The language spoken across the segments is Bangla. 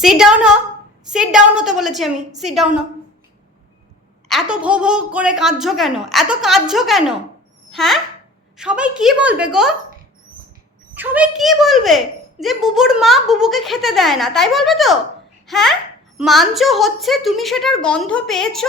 সিট ডাউন হ সিট ডাউন হতে বলেছি আমি। সিট ডাউন হ এত ভো ভো করে কাঁদছো কেন? এত কাঁদছো কেন? হ্যাঁ? সবাই কি বলবে গো? সবাই কি বলবে? যে বুবুর মা বুবুকে খেতে দেয় না, তাই বলবে তো? হ্যাঁ? মাঞ্চ হচ্ছে তুমি সেটার গন্ধ পেয়েছ?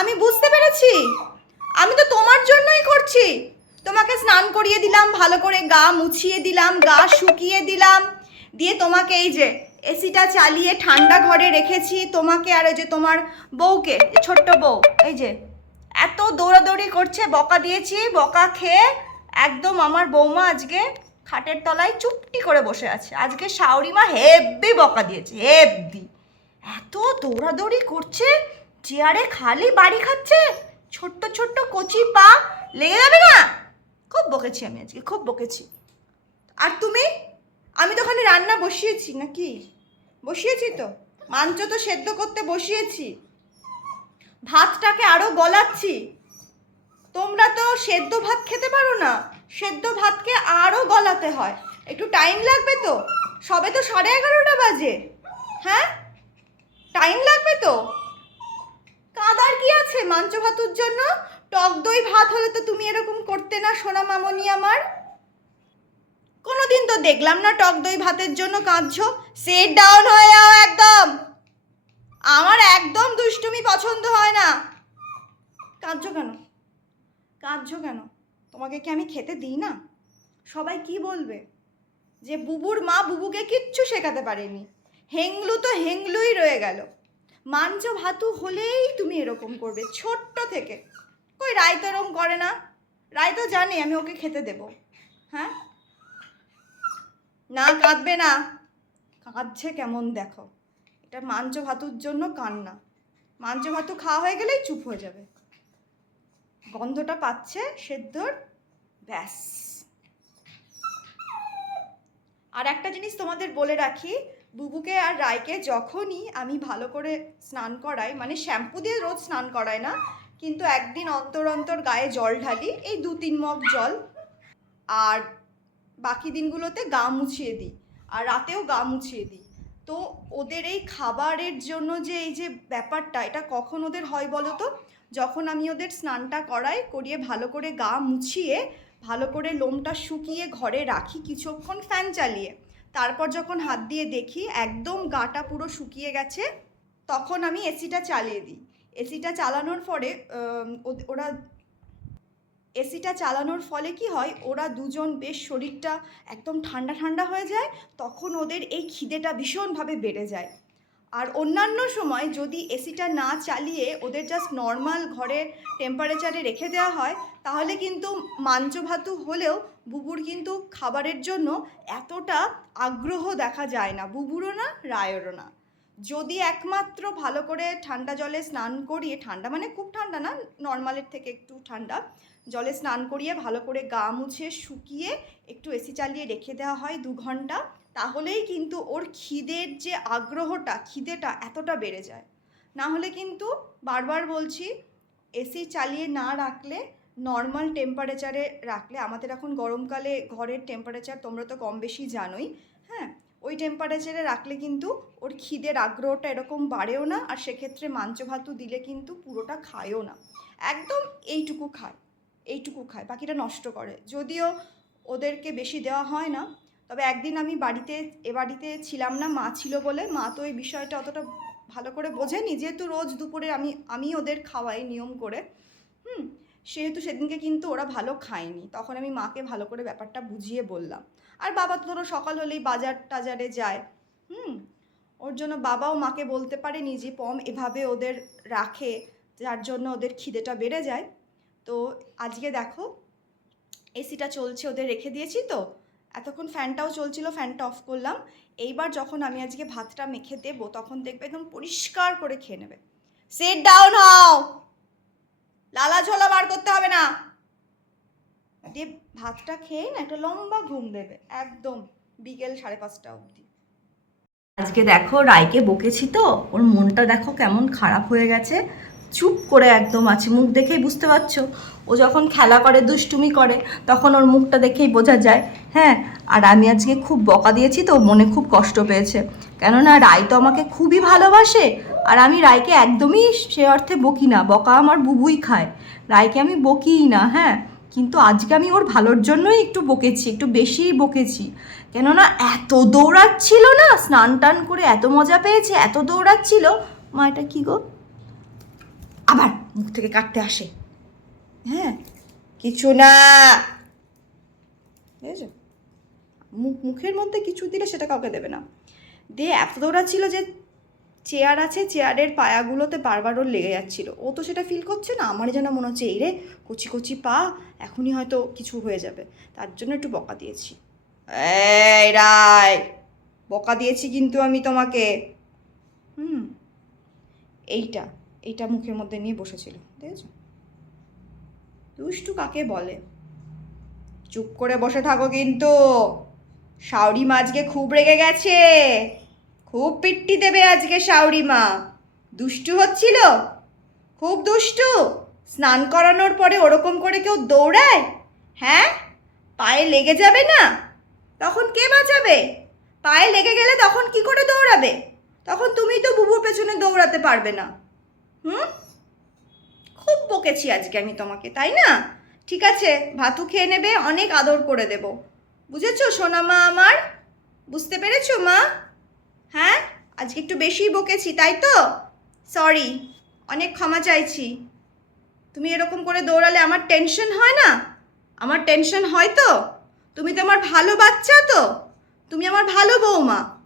আমি বুঝতে পেরেছি। আমি তো তোমার জন্যই করছি। তোমাকে স্নান করিয়ে দিলাম, ভালো করে গা মুছিয়ে দিলাম, গা শুকিয়ে দিলাম। দিয়ে তোমাকে এই যে এসিটা চালিয়ে ঠান্ডা ঘরে রেখেছি তোমাকে আর ওই যে তোমার বউকে ছোট্ট বউ, এই যে। এত দৌড়াদৌড়ি করছে, বকা দিয়েছি, বকা খেয়ে একদম আমার বৌমা আজকে খাটের তলায় চুপটি করে বসে আছে। আজকে শাওরিমা হেব্বি বকা দিয়েছে, হেব্বি। এত দৌড়াদৌড়ি করছে, চেয়ারে খালি বাড়ি খাচ্ছে, ছোট্ট ছোট্ট কচি পা লেগে যাবে না? খুব বকেছি আমি আজকে, খুব বকেছি। আর তুমি? আমি তো ওখানে রান্না বসিয়েছি, নাকি? বসিয়েছি তো। মাংস তো সেদ্ধ করতে বসিয়েছি। ভাতটাকে আরও গলাচ্ছি। তোমরা তো সেদ্ধ ভাত খেতে পারো না। সেদ্ধ ভাতকে আরও গলাতে হয়। একটু টাইম লাগবে তো? সবে তো সাড়ে এগারোটা বাজে। হ্যাঁ? টাইম লাগবে তো? কাদার কি আছে মাংস ভাতুর জন্য? টক দই ভাত হলে তো তুমি এরকম করতে না সোনা মামনি আমার। কোনোদিন তো দেখলাম না, টক দই ভাতের জন্য কাঁদছো। সেট ডাউন হয়ে যাও একদম। আমার একদম দুষ্টুমি পছন্দ হয় না। কাঁদছো কেন? কাঁদছো কেন? তোমাকে কি আমি খেতে দিই না? সবাই কি বলবে? যে বুবুর মা বুবুকে কিচ্ছু শেখাতে পারেনি। হেংলু তো হেংলুই রয়ে গেল। মাঞ্চ ভাতু হলেই তুমি এরকম করবে, ছোট্ট থেকে। কই রায় তো এরকম করে না? রায় তো জানে, আমি ওকে খেতে দেব। হ্যাঁ? না, কাঁদবে না। কাঁদছে কেমন দেখো। এটা মাঞ্চ ভাতুর জন্য কান্না। মাঞ্চ ভাতু খাওয়া হয়ে গেলেই চুপ হয়ে যাবে। গন্ধটা পাচ্ছে সেদ্ধর। ব্যাস। আর একটা জিনিস তোমাদের বলে রাখি, বুবুকে আর রায়কে যখনই আমি ভালো করে স্নান করাই মানে শ্যাম্পু দিয়ে রোজ স্নান করাই না, কিন্তু একদিন অন্তর অন্তর গায়ে জল ঢালি, এই দু তিন মগ জল। আর বাকি দিনগুলোতে গা মুছিয়ে দিই আর রাতেও গা মুছিয়ে দিই। তো ওদের এই খাবারের জন্য যে এই যে ব্যাপারটা, এটা কখন ওদের হয় বলো তো? যখন আমি ওদের স্নানটা করাই, করিয়ে ভালো করে গা মুছিয়ে, ভালো করে লোমটা শুকিয়ে ঘরে রাখি কিছুক্ষণ ফ্যান চালিয়ে। তারপর যখন হাত দিয়ে দেখি একদম গাটা পুরো শুকিয়ে গেছে, তখন আমি এসিটা চালিয়ে দিই। এসিটা চালানোর পরে ওরা এসিটা চালানোর ফলে কি হয়, ওরা দুজন বেশ শরীরটা একদম ঠান্ডা ঠান্ডা হয়ে যায়, তখন ওদের এই খিদেটা ভীষণভাবে বেড়ে যায়। আর অন্যান্য সময় যদি এসিটা না চালিয়ে ওদের জাস্ট নর্মাল ঘরে টেম্পারেচারে রেখে দেওয়া হয়, তাহলে কিন্তু মাঞ্চ ভাতু হলেও বুবুর কিন্তু খাবারের জন্য এতটা আগ্রহ দেখা যায় না, বুবুরও না, রায়েরও না। যদি একমাত্র ভালো করে ঠান্ডা জলে স্নান করিয়ে, ঠান্ডা মানে খুব ঠান্ডা না নর্মালের থেকে একটু ঠান্ডা, জলে স্নান করিয়ে ভালো করে গা মুছে শুকিয়ে একটু এসি চালিয়ে রেখে দেওয়া হয় দু ঘণ্টা, তাহলেই কিন্তু ওর খিদের যে আগ্রহটা, খিদেটা এতটা বেড়ে যায়। না হলে কিন্তু বারবার বলছি, এসি চালিয়ে না রাখলে নর্মাল টেম্পারেচারে রাখলে, আমাদের এখন গরমকালে ঘরের টেম্পারেচার তোমরা তো কম বেশি জানোই হ্যাঁ? ওই টেম্পারেচারে রাখলে কিন্তু ওর খিদের আগ্রহটা এরকম বাড়েও না, আর সেক্ষেত্রে মাঞ্চ ভাতু দিলে কিন্তু পুরোটা খায়ও না। একদম এইটুকু খায় এইটুকু খায়, বাকিটা নষ্ট করে। যদিও ওদেরকে বেশি দেওয়া হয় না, তবে একদিন আমি বাড়িতে, এ বাড়িতে ছিলাম না, মা ছিল বলে, মা তো এই বিষয়টা অতটা ভালো করে বোঝেনি, যেহেতু রোজ দুপুরে আমি আমি ওদের খাওয়াই নিয়ম করে। হুম, সেহেতু সেদিনকে কিন্তু ওরা ভালো খায়নি। তখন আমি মাকে ভালো করে ব্যাপারটা বুঝিয়ে বললাম। আর বাবা তো ধরো সকাল হলেই বাজার টাজারে যায়। হুম? ওর জন্য বাবাও মাকে বলতে পারেনি যে পম এভাবে ওদের রাখে, যার জন্য ওদের খিদেটা বেড়ে যায়। তো আজকে দেখো এসিটা চলছে ওদের রেখে দিয়েছি তো। এতক্ষণ ফ্যানটাও চলছিল ফ্যানটা অফ করলাম। এইবার যখন আমি আজকে ভাতটা মেখে দেবো, তখন দেখবে একদম পরিষ্কার করে খেয়ে নেবে। সেট ডাউন হও! লালা ঝোলা বার করতে হবে না! দিয়ে ভাতটা খেয়ে না একটা লম্বা ঘুম দেবে, একদম বিকেল সাড়ে পাঁচটা অবধি। আজকে দেখো রায়কে বকেছি তো, ওর মনটা দেখো কেমন খারাপ হয়ে গেছে। চুপ করে একদম আছে, মুখ দেখেই বুঝতে পারছ। ও যখন খেলা করে, দুষ্টুমি করে, তখন ওর মুখটা দেখেই বোঝা যায়। হ্যাঁ আর আমি আজকে খুব বকা দিয়েছি তো, মনে খুব কষ্ট পেয়েছে। কেননা রায় তো আমাকে খুবই ভালোবাসে, আর আমি রায়কে একদমই সে অর্থে বকি না, বকা আমার বুবুই খায়। রায়কে আমি বকিই না হ্যাঁ। কিন্তু আজকে আমি ওর ভালোর জন্যই একটু বকেছি, একটু বেশিই বকেছি। কেননা এত দৌড়াচ্ছিল না, স্নান টান করে এত মজা পেয়েছে, এত দৌড়াচ্ছিল। মা, এটা কি গো? আবার মুখ থেকে কাটতে আসে। হ্যাঁ কিছু না। বুঝেছ? মুখ, মুখের মধ্যে কিছু দিলে সেটা কাউকে দেবে না। দিয়ে এত দৌড়াচ্ছিল যে চেয়ার আছে, চেয়ারের পায়াগুলোতে বারবার ওর লেগে যাচ্ছিল। ও তো সেটা ফিল করছে না আমার যেন মনে হচ্ছে, এই রে, কচি কচি পা, এখনই হয়তো কিছু হয়ে যাবে। তার জন্য একটু বকা দিয়েছি। রায়, বকা দিয়েছি কিন্তু আমি তোমাকে। হুম, এইটা এইটা মুখের মধ্যে নিয়ে বসেছিল, দেখেছ? দুষ্টু কাকে বলে? চুপ করে বসে থাকো কিন্তু শাওরি মা আজকে খুব রেগে গেছে। খুব পিট্টি দেবে আজকে শাওরি মা। দুষ্টু হচ্ছিল? খুব দুষ্টু। স্নান করানোর পরে ওরকম করে কেউ দৌড়ায়? হ্যাঁ? পায়ে লেগে যাবে না? তখন কে বাঁচাবে? পায়ে লেগে গেলে তখন কি করে দৌড়াবে? তখন তুমি তো বুবুর পেছনে দৌড়াতে পারবে না। হুম? খুব বকেছি আজকে আমি তোমাকে, তাই না? ঠিক আছে, ভাতু খেয়ে নেবে, অনেক আদর করে দেব। বুঝেছ সোনা মা আমার? বুঝতে পেরেছ মা? আজকে একটু বেশিই বকেছি, তাই তো? সরি অনেক ক্ষমা চাইছি। তুমি এরকম করে দৌড়ালে আমার টেনশন হয় না? আমার টেনশন হয় তো? তুমি তো আমার ভালো বাচ্চা তো? তুমি আমার ভালো বৌমা।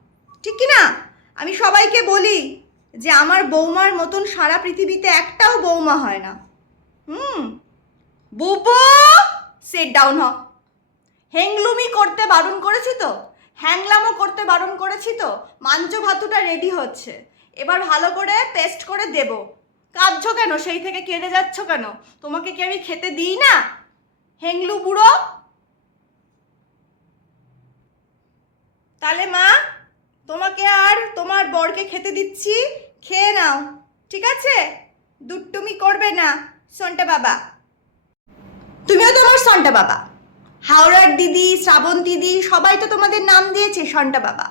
ঠিক কি না আমি সবাইকে বলি যে আমার বৌমার মতন সারা পৃথিবীতে একটাও বৌমা হয় না। হুম? বুবু সেট ডাউন হ। হেংলুমি করতে বারণ করেছি তো? হ্যাংলামও করতে বারণ করেছি তো মাঞ্চ ভাতুটা রেডি হচ্ছে। এবার ভালো করে পেস্ট করে দেব। কাঁদছো কেন? সেই থেকে কেঁদে যাচ্ছ কেন? তোমাকে কি আমি খেতে দিই না? হেংলু বুড়ো! তাহলে মা, তোমাকে আর তোমার বরকে খেতে দিচ্ছি, খেয়ে নাও, ঠিক আছে? দুট্টুমি করবে না, সন্টা বাবা। তুমিও তোমার সন্টা বাবা। হাওড়ার দিদি, শ্রাবণ দিদি, সবাই তো তোমাদের নাম দিয়েছে, সন্টা বাবা।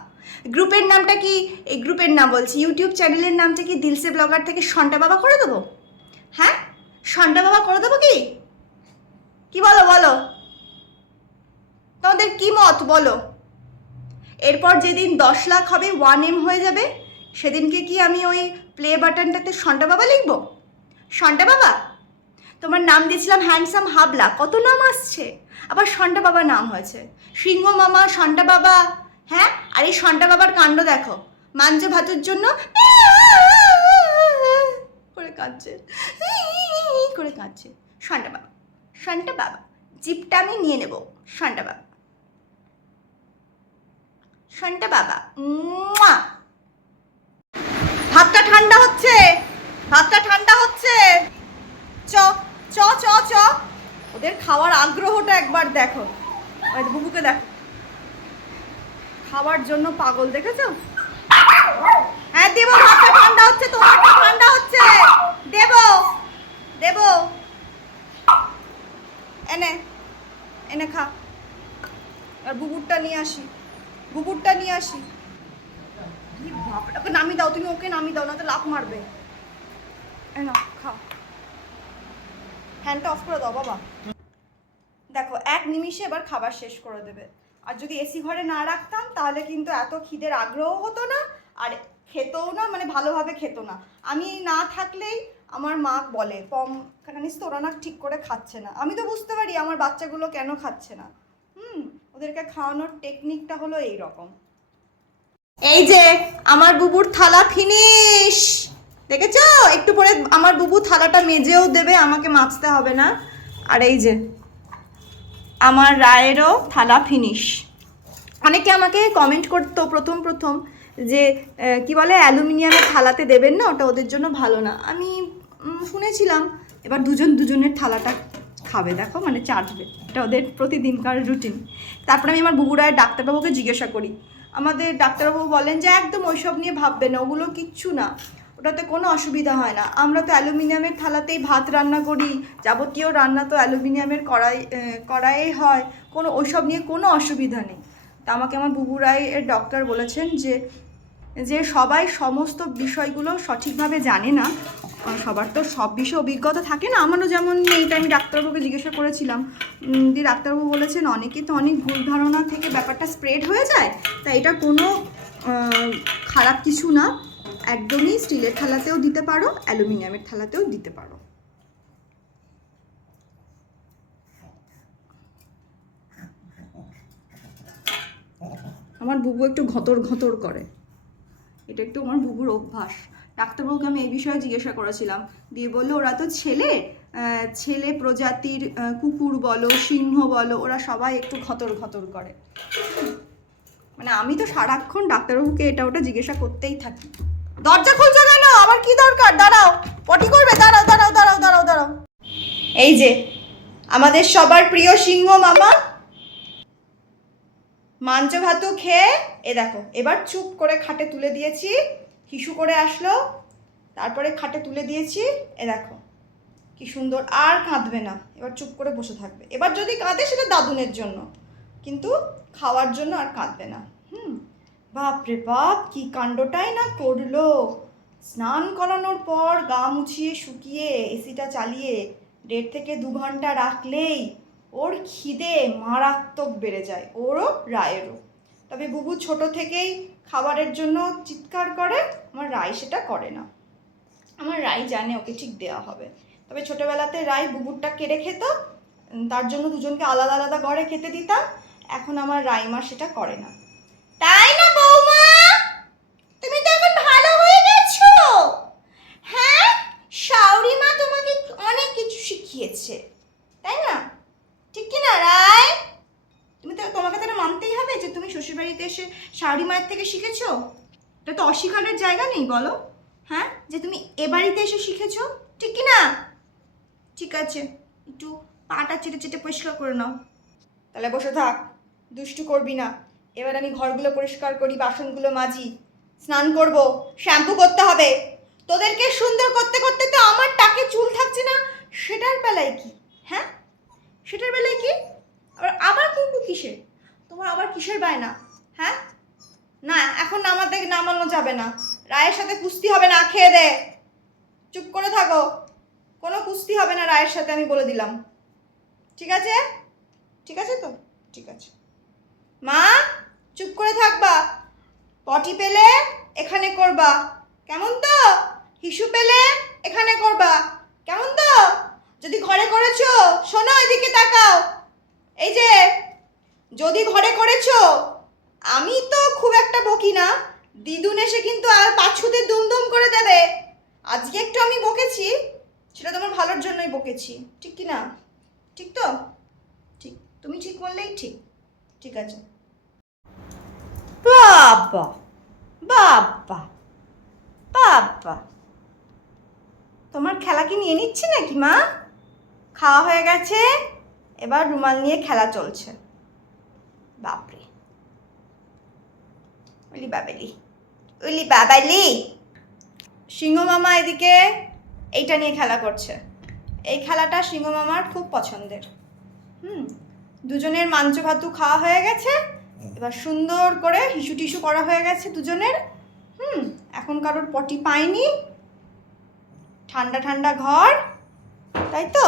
গ্রুপের নামটা কি? এই গ্রুপের নাম বলছি। ইউটিউব চ্যানেলের নামটা কি দিলসে ব্লগার থেকে সন্টা বাবা করে দেবো? হ্যাঁ? সন্টা বাবা করে দেবো কি? কি বলো বলো। তোমাদের কি মত, বলো। এরপর যেদিন দশ লাখ হবে, ওয়ান এম হয়ে যাবে, সেদিনকে কি আমি ওই প্লে বাটনটাতে সন্টা বাবা লিখব? সন্টা বাবা, তোমার নাম দিয়েছিলাম হ্যান্ডসাম হাবলা। কত নাম আসছে? আবার সন্টা বাবা নাম হয়েছে। সিংহ মামা সন্টা বাবা হ্যাঁ? আর এই সন্টা বাবার কাণ্ড দেখো। মাঞ্জ ভাতুর জন্য করে কাঁদছে। করে কাঁদছে। সন্টা বাবা সন্টা বাবা, জিপটা আমি নিয়ে নেব। সন্টা বাবা সন্টা বাবা, মুয়া! ভাতটা ঠান্ডা হচ্ছে। ভাতটা ঠান্ডা হচ্ছে। চ চ চ চ। ওদের খাওয়ার আগ্রহটা একবার দেখো। বুবুকে দেখো। খাওয়ার জন্য পাগল দেখেছ? হ্যাঁ দেবো ভাতটা ঠান্ডা হচ্ছে তোমারটা ঠান্ডা হচ্ছে। দেবো দেবো। এনে এনে খা। আর বুবুরটা নিয়ে আসি। বুবুরটা নিয়ে আসি। ওকে নামিয়ে দাও, তুমি ওকে নামিয়ে দাও না তো লাফ মারবে। খাও ফ্যানটা অফ করে দাও, বাবা। দেখো, এক নিমিষে এবার খাবার শেষ করে দেবে। আর যদি এসি ঘরে না রাখতাম, তাহলে কিন্তু এত খিদের আগ্রহ হতো না, আর খেতেও না মানে ভালোভাবে খেতো না। আমি না থাকলেই আমার মা বলে, পম, জানিস তো, ওরা না ঠিক করে খাচ্ছে না। আমি তো বুঝতে পারি, আমার বাচ্চাগুলো কেন খাচ্ছে না। হুম, ওদেরকে খাওয়ানোর টেকনিকটা হলো এই রকম এই যে, আমার বুবুর থালা ফিনিশ দেখেছ? একটু পরে আমার বুবু থালাটা মেজেও দেবে, আমাকে মাজতে হবে না। আর এই যে, আমার রায়েরও থালা ফিনিশ অনেকে আমাকে কমেন্ট করতো প্রথম প্রথম যে কি বলে, অ্যালুমিনিয়ামের থালাতে দেবেন না, ওটা ওদের জন্য ভালো না। আমি শুনেছিলাম, এবার দুজন দুজনের থালাটা খাবে, দেখো মানে চাটবে এটা ওদের প্রতিদিনকার রুটিন তারপরে আমি আমার বুবুরায়ের ডাক্তারবাবুকে জিজ্ঞাসা করি। আমাদের ডাক্তারবাবু বলেন যে, একদম ওইসব নিয়ে ভাববে না, ওগুলো কিচ্ছু না। ওটাতে কোনো অসুবিধা হয় না। আমরা তো অ্যালুমিনিয়ামের থালাতেই ভাত রান্না করি। যাবতীয় রান্না তো অ্যালুমিনিয়ামের কড়াই কড়াইয়েই হয়। কোনো ওইসব নিয়ে কোনো অসুবিধা নেই। তা আমাকে আমার বুবুরাই এর ডক্টর বলেছেন যে যে সবাই সমস্ত বিষয়গুলো সঠিকভাবে জানে না সবার তো সব বিষয়ে অভিজ্ঞতা থাকে না। আমারও যেমন এইটা আমি ডাক্তারবাবুকে জিজ্ঞাসা করেছিলাম দিয়ে ডাক্তারবাবু বলেছেন অনেকে তো অনেক ভুল ধারণা থেকে ব্যাপারটা স্প্রেড হয়ে যায়। তা এটা কোনো খারাপ কিছু না। একদমই স্টিলের থালাতেও দিতে পারো, অ্যালুমিনিয়ামের থালাতেও দিতে পারো। আমার বুবু একটু ঘতর ঘতর করে। এটা একটু আমার বুবুর অভ্যাস। ডাক্তারবাবুকে আমি এই বিষয়ে জিজ্ঞাসা করেছিলাম। দিয়ে বলল, ওরা তো ছেলে ছেলে প্রজাতির কুকুর বলো, সিংহ বলো, ওরা সবাই একটু ঘতর ঘতর করে। মানে আমি তো সারাক্ষণ ডাক্তারবাবুকে এটা ওটা জিজ্ঞাসা করতেই থাকি। দরজা খুলছো কেন? আমার কি দরকার? দাঁড়াও। পটি করবে? দাঁড়াও দাঁড়াও দাঁড়াও দাঁড়াও দাঁড়াও। এই যে, আমাদের সবার প্রিয় সিংহ মামা। মাঞ্চ ভাতও খেয়ে, এ দেখো, এবার চুপ করে খাটে তুলে দিয়েছি। হিসু করে আসলো। তারপরে খাটে তুলে দিয়েছি। এ দেখো, কি সুন্দর, আর কাঁদবে না। এবার চুপ করে বসে থাকবে। এবার যদি কাঁদে, সেটা দাদুনের জন্য। কিন্তু খাওয়ার জন্য আর কাঁদবে না। হুম। বাপরে বাপ, কি কাণ্ডটাই না করল? স্নান করানোর পর গা মুছিয়ে শুকিয়ে এসিটা চালিয়ে দেড় থেকে দু ঘণ্টা রাখলেই ওর খিদে মারাত্মক বেড়ে যায়, ওরও রায়েরও। তবে বুবু ছোট থেকেই খাবারের জন্য চিৎকার করে, আমার রায় সেটা করে না। আমার রাই জানে ওকে ঠিক দেওয়া হবে। তবে ছোটোবেলাতে রাই বুবুরটা কেড়ে খেত, তার জন্য দুজনকে আলাদা আলাদা ঘরে খেতে দিতাম, এখন আমার রাইমা সেটা করে না। তাই না বৌমা তুমি তো এখন ভালো হয়ে গেছো হ্যাঁ শাওরি মা তোমাকে অনেক কিছু শিখিয়েছে তাই না? ঠিক কি না রায়? তুমি তো তোমাকে তো মানতেই হবে যে তুমি শ্বশুরবাড়িতে এসে শাড়ি মায়ের থেকে শিখেছো? এটা তো অস্বীকারের জায়গা নেই, বলো। হ্যাঁ? যে তুমি এ বাড়িতে এসে শিখেছো? ঠিক কি না ঠিক আছে। একটু পাটা চেটে চেটে পরিষ্কার করে নাও। তাহলে বসে থাক। দুষ্টু করবি না। এবার আমি ঘরগুলো পরিষ্কার করি, বাসনগুলো মাজি। স্নান করব, শ্যাম্পু করতে হবে। তোদেরকে সুন্দর করতে করতে তো আমার টাকে চুল থাকছে না। সেটার বেলায় কি? হ্যাঁ? সেটার বেলায় কি? আবার আবার কিন্তু কিসের তোমার আবার কিসের বায়না? হ্যাঁ? না, এখন আমাদের নামানো যাবে না। রায়ের সাথে কুস্তি হবে না, খেয়ে দে। চুপ করে থাকো। কোনো কুস্তি হবে না রায়ের সাথে, আমি বলে দিলাম। ঠিক আছে? ঠিক আছে তো? ঠিক আছে। মা, চুপ করে থাকবা। পটি পেলে এখানে করবা। কেমন তো? হিসু পেলে এখানে করবা। কেমন তো? যদি ঘরে করেছ, শোনো এদিকে তাকাও। এই যে, যদি ঘরে করেছ, আমি তো খুব একটা বকি না। দিদুন এসে কিন্তু আর পাছুতে দুমদুম করে দেবে। আজকে একটু আমি বকেছি, সেটা তোমার ভালোর জন্যই বকেছি। ঠিক কি না? ঠিক তো? ঠিক। তুমি ঠিক বললেই ঠিক। ঠিক আছে। বাবা বাবা বাবা। তোমার খেলা কি নিয়ে নিচ্ছি নাকি মা? খাওয়া হয়ে গেছে। এবার রুমাল নিয়ে খেলা চলছে। বাপরে। ওলি বাবালি ওলি বাবালি। সিংহ মামা এদিকে এইটা নিয়ে খেলা করছে। এই খেলাটা সিংহ মামার খুব পছন্দের। হুম, দুজনের মাঞ্চ ভাতু খাওয়া হয়ে গেছে। এবার সুন্দর করে হিসু টিসু করা হয়ে গেছে দুজনের। হুম, এখন কারোর পটি পায়নি। ঠান্ডা ঠান্ডা ঘর, তাই তো?